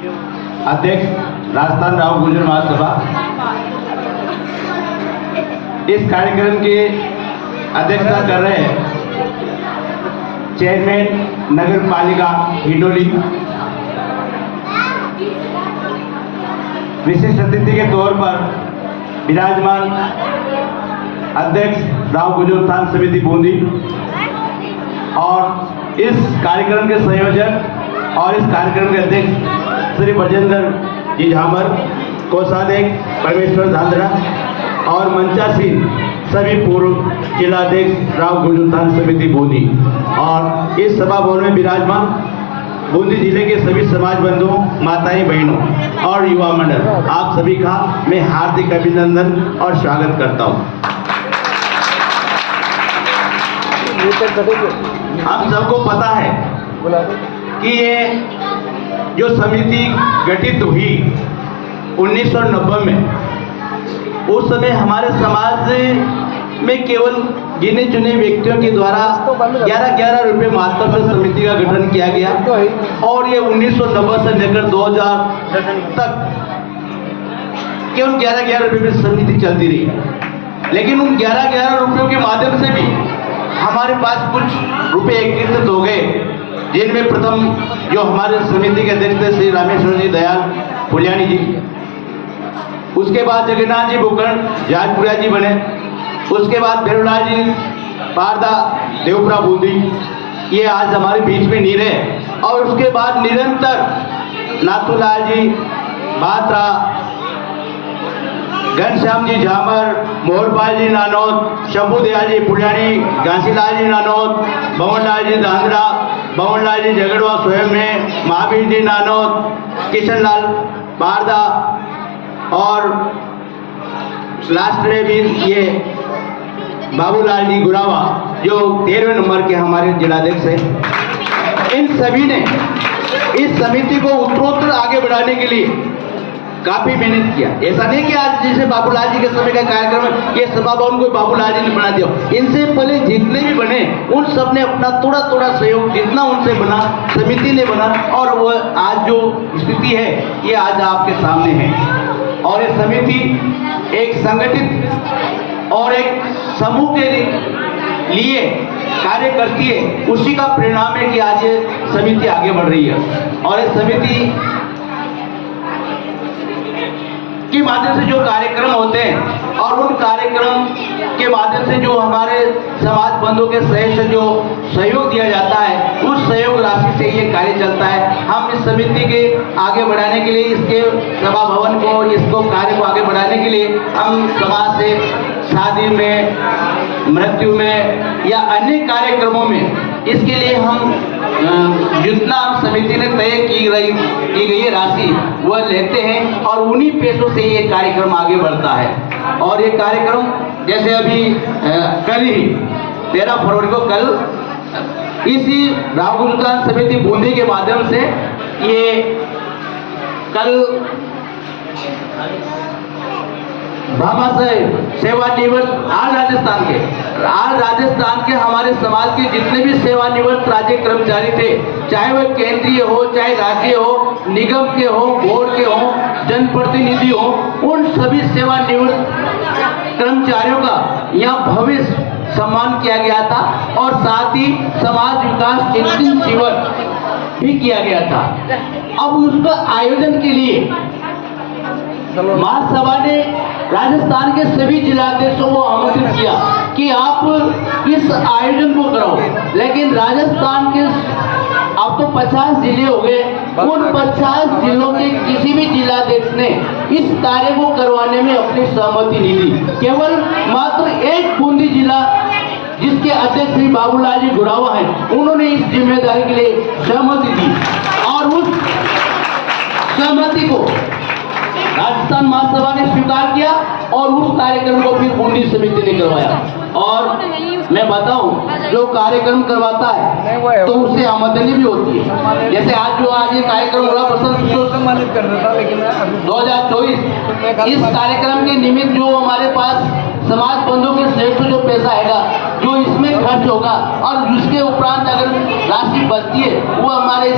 अध्यक्ष राजस्थान राव गुर्जर महासभा, इस कार्यक्रम की अध्यक्षता कर रहे हैं चेयरमैन नगर पालिका हिंडोली। विशिष्ट अतिथि के तौर पर विराजमान अध्यक्ष राव गुर्जर उत्थान समिति बूंदी और इस कार्यक्रम के संयोजक और इस कार्यक्रम के अध्यक्ष श्री बजेंद्र जी झामर, कोषाध्यक्ष परमेश्वर धांधरा और मंचासीन सभी पूर्व जिलाध्यक्ष राव गुर्जर उत्थान समिति बूंदी और इस सभा भवन में विराजमान बूंदी जिले के सभी समाज बंधुओं, माताएं, बहनों और युवा मंडल, आप सभी का मैं हार्दिक अभिनंदन और स्वागत करता हूं। हम सबको पता है कि ये जो समिति गठित हुई 1990 में, उस समय हमारे समाज में केवल गिने चुने व्यक्तियों के द्वारा 11-11 रुपये मात्र से समिति का गठन किया गया और ये 1990 से लेकर 2000 तक केवल 11-11 रुपये में समिति चलती रही। लेकिन उन 11-11 रुपयों के माध्यम से भी हमारे पास कुछ रुपए एकत्रित हो गए, जिनमें प्रथम जो हमारे समिति के अध्यक्ष थे श्री रामेश्वर जी दयाल फुलियानी जी, उसके बाद जगन्नाथ जी बुकरण जाजपुरिया जी बने, उसके बाद भेरुलाल जी पारदा देवपुरा बूंदी, ये आज हमारे बीच में नहीं रहे। और उसके बाद निरंतर नाथूलाल जी बात्रा, घनश्याम जी झामर, मोहरपाल जी नानौत, शंभू दयाल जी फुलियानी, घासीलाल जी नानौत, भवनलाल जी धांधरा, भवनलाल जी झगड़वा स्वयं में, महावीर जी नानौत, किशनलाल पारदा और लास्ट में भी ये बाबूलाल जी गुरावा जो 13वें नंबर के हमारे जिलाध्यक्ष हैं। इन सभी ने इस समिति को उत्तरोत्तर आगे बढ़ाने के लिए काफी मेहनत किया। ऐसा नहीं कि आज जैसे बाबूलाल जी के समय का कार्यक्रम है, ये सभा भवन को बाबूलाल जी ने बना दिया। इनसे पहले जितने भी बने उन सब ने अपना थोड़ा थोड़ा सहयोग जितना उनसे बना समिति ने बना और वो आज जो स्थिति है ये आज आपके सामने है। और ये समिति एक संगठित और एक समूह के लिए कार्य करती है, उसी का परिणाम है कि आज ये समिति आगे बढ़ रही है। और इस समिति के माध्यम से जो कार्यक्रम होते हैं और उन कार्यक्रम के माध्यम से जो हमारे समाज बंधुओं के सहयोग से जो सहयोग दिया जाता है, उस सहयोग राशि से ये कार्य चलता है। हम इस समिति के आगे बढ़ाने के लिए, इसके सभा भवन को, इसको कार्य को आगे बढ़ाने के लिए हम समाज से शादी में, मृत्यु में या अन्य कार्यक्रमों में, इसके लिए हम जितना समिति ने तय की गई राशि वह लेते हैं और उन्हीं पैसों से ये कार्यक्रम आगे बढ़ता है। और ये कार्यक्रम जैसे अभी कल ही 13 फरवरी को कल इसी राव गुर्जर उत्थान समिति बूंदी के माध्यम से ये कल भामा साहेब सेवानिवृत्त आज राजस्थान के हमारे समाज के जितने भी सेवानिवृत्त राज्य कर्मचारी थे, चाहे वह केंद्रीय हो, चाहे राज्य हो, निगम के हो, बोर्ड के हो, जनप्रतिनिधि हो, उन सभी सेवानिवृत्त कर्मचारियों का यहाँ भविष्य सम्मान किया गया था और साथ ही समाज विकास चिंतन शिविर भी किया गया था। अब उसका आयोजन के लिए महासभा ने राजस्थान के सभी जिलाध्यक्षों को आमंत्रित किया कि आप इस आयोजन को कराओ। लेकिन राजस्थान के अब तो 50 जिले हो गए, उन 50 जिलों के किसी भी जिलाध्यक्ष ने इस कार्य को करवाने में अपनी सहमति नहीं दी। केवल मात्र एक बूंदी जिला जिसके अध्यक्ष श्री बाबूलाल जी गुरावा हैं, उन्होंने इस जिम्मेदारी के लिए सहमति दी और उस सहमति को राजस्थान महासभा ने स्वीकार किया और उस कार्यक्रम को फिर बूंदी समिति ने करवाया। और मैं बताऊं, जो कार्यक्रम करवाता है तो उससे आमदनी भी होती है। जैसे आज ये कार्यक्रम हो रहा बसंत 2024, इस कार्यक्रम के निमित्त जो हमारे पास समाज बंधु के सहयोग से जो पैसा आएगा, जो इसमें खर्च होगा और जिसके उपरांत अगर राशि बचती है वो हमारे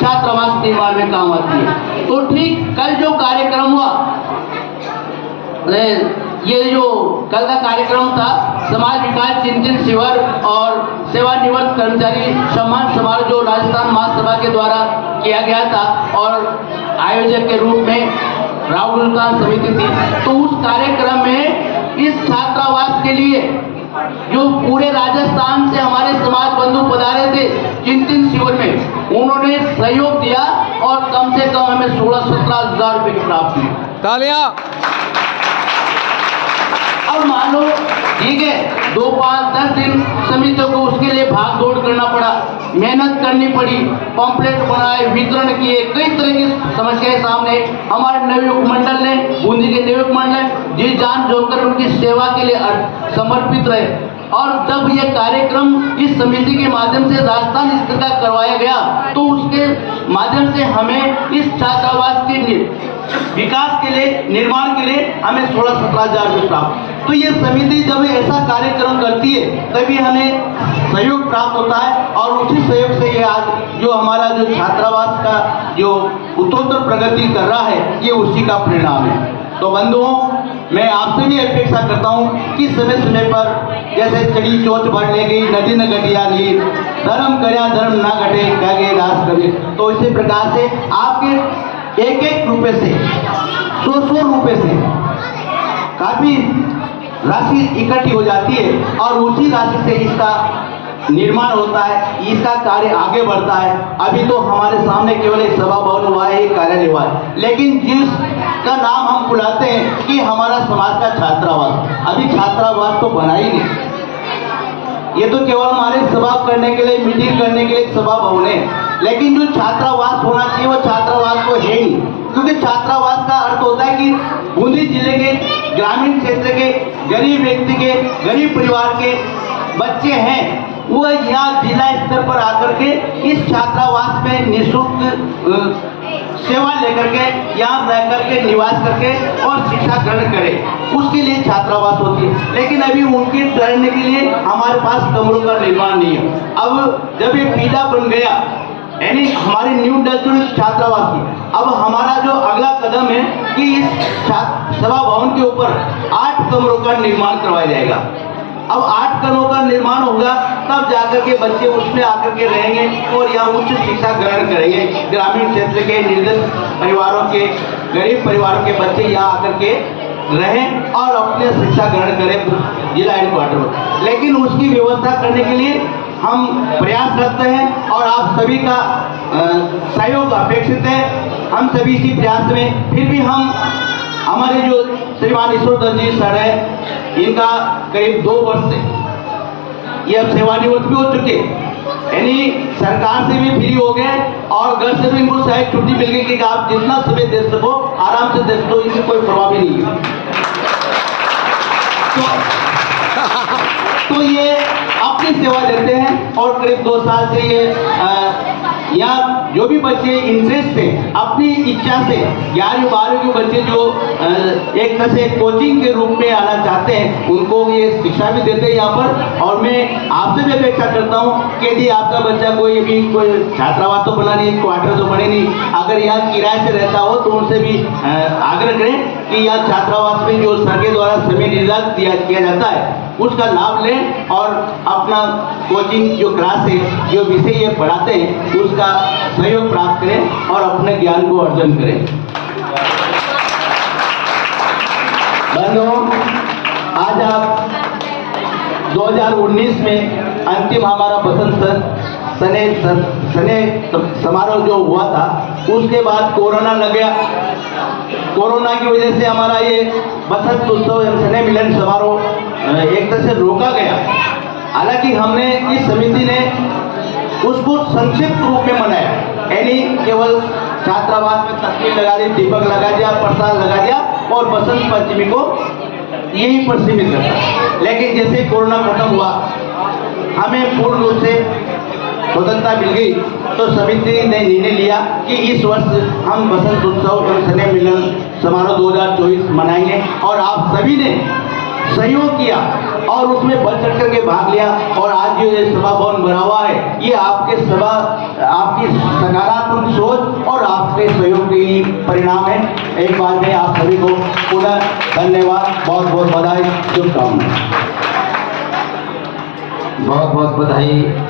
छात्रावास निर्माण में काम आती है। तो ठीक कल जो कार्यक्रम हुआ, ये जो कल का कार्यक्रम था समाज विकास चिंतन शिविर और सेवानिवृत्त कर्मचारी सम्मान समारोह जो राजस्थान महासभा के द्वारा किया गया था और आयोजक के रूप में राहुल गांधी समिति थी, तो उस कार्यक्रम में इस छात्रावास के लिए जो पूरे राजस्थान से हमारे समाज बंधु पधारे थे चिंतन शिविर में, उन्होंने सहयोग दिया और कम से कम हमें 16-17 हजार रुपए की प्राप्ति हुई। तालियां। अब मान लो ठीक है 2, 5, 10 दिन समितियों को उसके लिए भाग दौड़ करना पड़ा, मेहनत करनी पड़ी, पम्पलेट बनाए, वितरण किए, कई तरह की समस्याएं सामने। हमारे नवयुवक मंडल ने, बूंदी के नवयुवक मंडल जी जान जोड़कर उनकी सेवा के लिए समर्पित रहे। और जब ये कार्यक्रम इस समिति के माध्यम से राजस्थान स्तर का करवाया गया तो उसके माध्यम से हमें इस छात्रावास के विकास के लिए, निर्माण के लिए हमें 16-17 हजार रुपये प्राप्त। तो ये समिति जब ऐसा कार्यक्रम करती है तभी हमें सहयोग प्राप्त होता है और उसी सहयोग से ये आज जो हमारा जो छात्रावास का जो उत्तरोत्तर प्रगति कर रहा है ये उसी का परिणाम है। तो बंधुओं, मैं आपसे भी अपेक्षा करता हूँ कि समय समय पर जैसे चढ़ी चोच बढ़ने गई नदी न घटिया ली, धर्म करया धर्म ना घटे कहे रास करे, तो इसी प्रकार से आपके एक रुपए से 100 रुपए से काफी राशि इकट्ठी हो जाती है और उसी राशि से इसका निर्माण होता है, इसका कार्य आगे बढ़ता है। अभी तो हमारे सामने केवल एक सभा भवन हुआ है, एक कार्यालय हुआ है, लेकिन जिसका नाम हम बुलाते हैं कि हमारा समाज का छात्रावास, अभी छात्रावास तो बना ही नहीं। ये तो केवल हमारे सभा करने के लिए, मीटिंग करने के लिए सभा भवन है, लेकिन जो छात्रावास होना चाहिए वो छात्रावास तो है ही। क्योंकि छात्रावास का अर्थ होता है कि बूंदी जिले के ग्रामीण क्षेत्र के गरीब व्यक्ति के, गरीब परिवार के बच्चे हैं, वो यहाँ जिला स्तर पर आकर के इस छात्रावास में निःशुल्क सेवा लेकर के यहाँ रह करके निवास करके और शिक्षा ग्रहण करें, उसके लिए छात्रावास होती है। लेकिन अभी उनके ठहरने के लिए हमारे पास कमरों का निर्माण नहीं है। अब जब ये पीड़ा बन गया यानी हमारे न्यू इंडस्ट्रियल छात्रावास की, अब हमारा जो अगला कदम है कि इस सभा भवन के ऊपर 8 कमरों का निर्माण करवाया जाएगा। अब 8 कमरों का निर्माण होगा तब जाकर के बच्चे उसमें आकर के रहेंगे और यहाँ उच्च शिक्षा ग्रहण करेंगे। ग्रामीण क्षेत्र के निर्धन परिवारों के, गरीब परिवारों के बच्चे यहाँ आकर के रहें और अपने शिक्षा ग्रहण करें जिला हेडक्वार्टर में। लेकिन उसकी व्यवस्था करने के लिए हम प्रयास करते हैं और आप सभी का सहयोग अपेक्षित है। हम सभी इसी प्रयास में, फिर भी हम हमारे जो श्रीमान ईश्वर जी सर है, इनका करीब 2 वर्ष से ये अब सेवानिवृत्त भी हो चुके, यानी सरकार से भी फ्री हो गए और घर से भी इनको शायद छुट्टी मिल गई कि आप जितना समय दे सको आराम से दे सको, इसकी कोई परवाह भी नहीं है। तो ये अपनी सेवा देते हैं और करीब 2 साल से ये यहाँ जो भी बच्चे इंटरेस्ट थे अपनी इच्छा से 11वीं 12वीं के बच्चे जो एक तरह से कोचिंग के रूप में आना चाहते हैं उनको ये शिक्षा भी देते हैं यहाँ पर। और मैं आपसे भी अपेक्षा करता हूँ कि यदि आपका बच्चा कोई छात्रावास तो बना नहीं, क्वार्टर तो बने नहीं, अगर यहाँ किराए से रहता हो तो उनसे भी आग्रह करें कि यहाँ छात्रावास में जो सरकार द्वारा समय निर्धारित किया जाता है उसका लाभ लें और अपना कोचिंग जो क्लास है, जो विषय ये पढ़ाते हैं उसका सहयोग प्राप्त करें और अपने ज्ञान को अर्जन करें। बंधुओं, आज आप 2019 में अंतिम हमारा बसंत सने समारोह जो हुआ था, उसके बाद कोरोना लग गया। कोरोना की वजह से हमारा ये बसंत उत्सव सने मिलन समारोह एक तरह से रोका गया। हालांकि हमने इस समिति ने उसको संक्षिप्त रूप में मनाया, यानी केवल छात्रावास में तस्वीर लगा दी, दीपक लगा दिया, प्रसाद लगा दिया और बसंत पंचमी को यहीं पर सीमित रखा। लेकिन जैसे कोरोना खत्म हुआ, हमें पूर्ण रूप से स्वतंत्रता मिल गई, तो समिति ने निर्णय लिया कि इस वर्ष हम बसंत उत्सव एवं स्नेह मिलन समारोह 2024 मनाएंगे और आप सभी ने सहयोग किया और उसमें बढ़ चढ़ करके भाग लिया और आज ये सभा भवन बना हुआ है, ये आपकी सकारात्मक सोच और आपके सहयोग के ही परिणाम है। एक बार में आप सभी को पुनः धन्यवाद, बहुत बहुत बधाई, शुभकामनाएं। बहुत बहुत बधाई।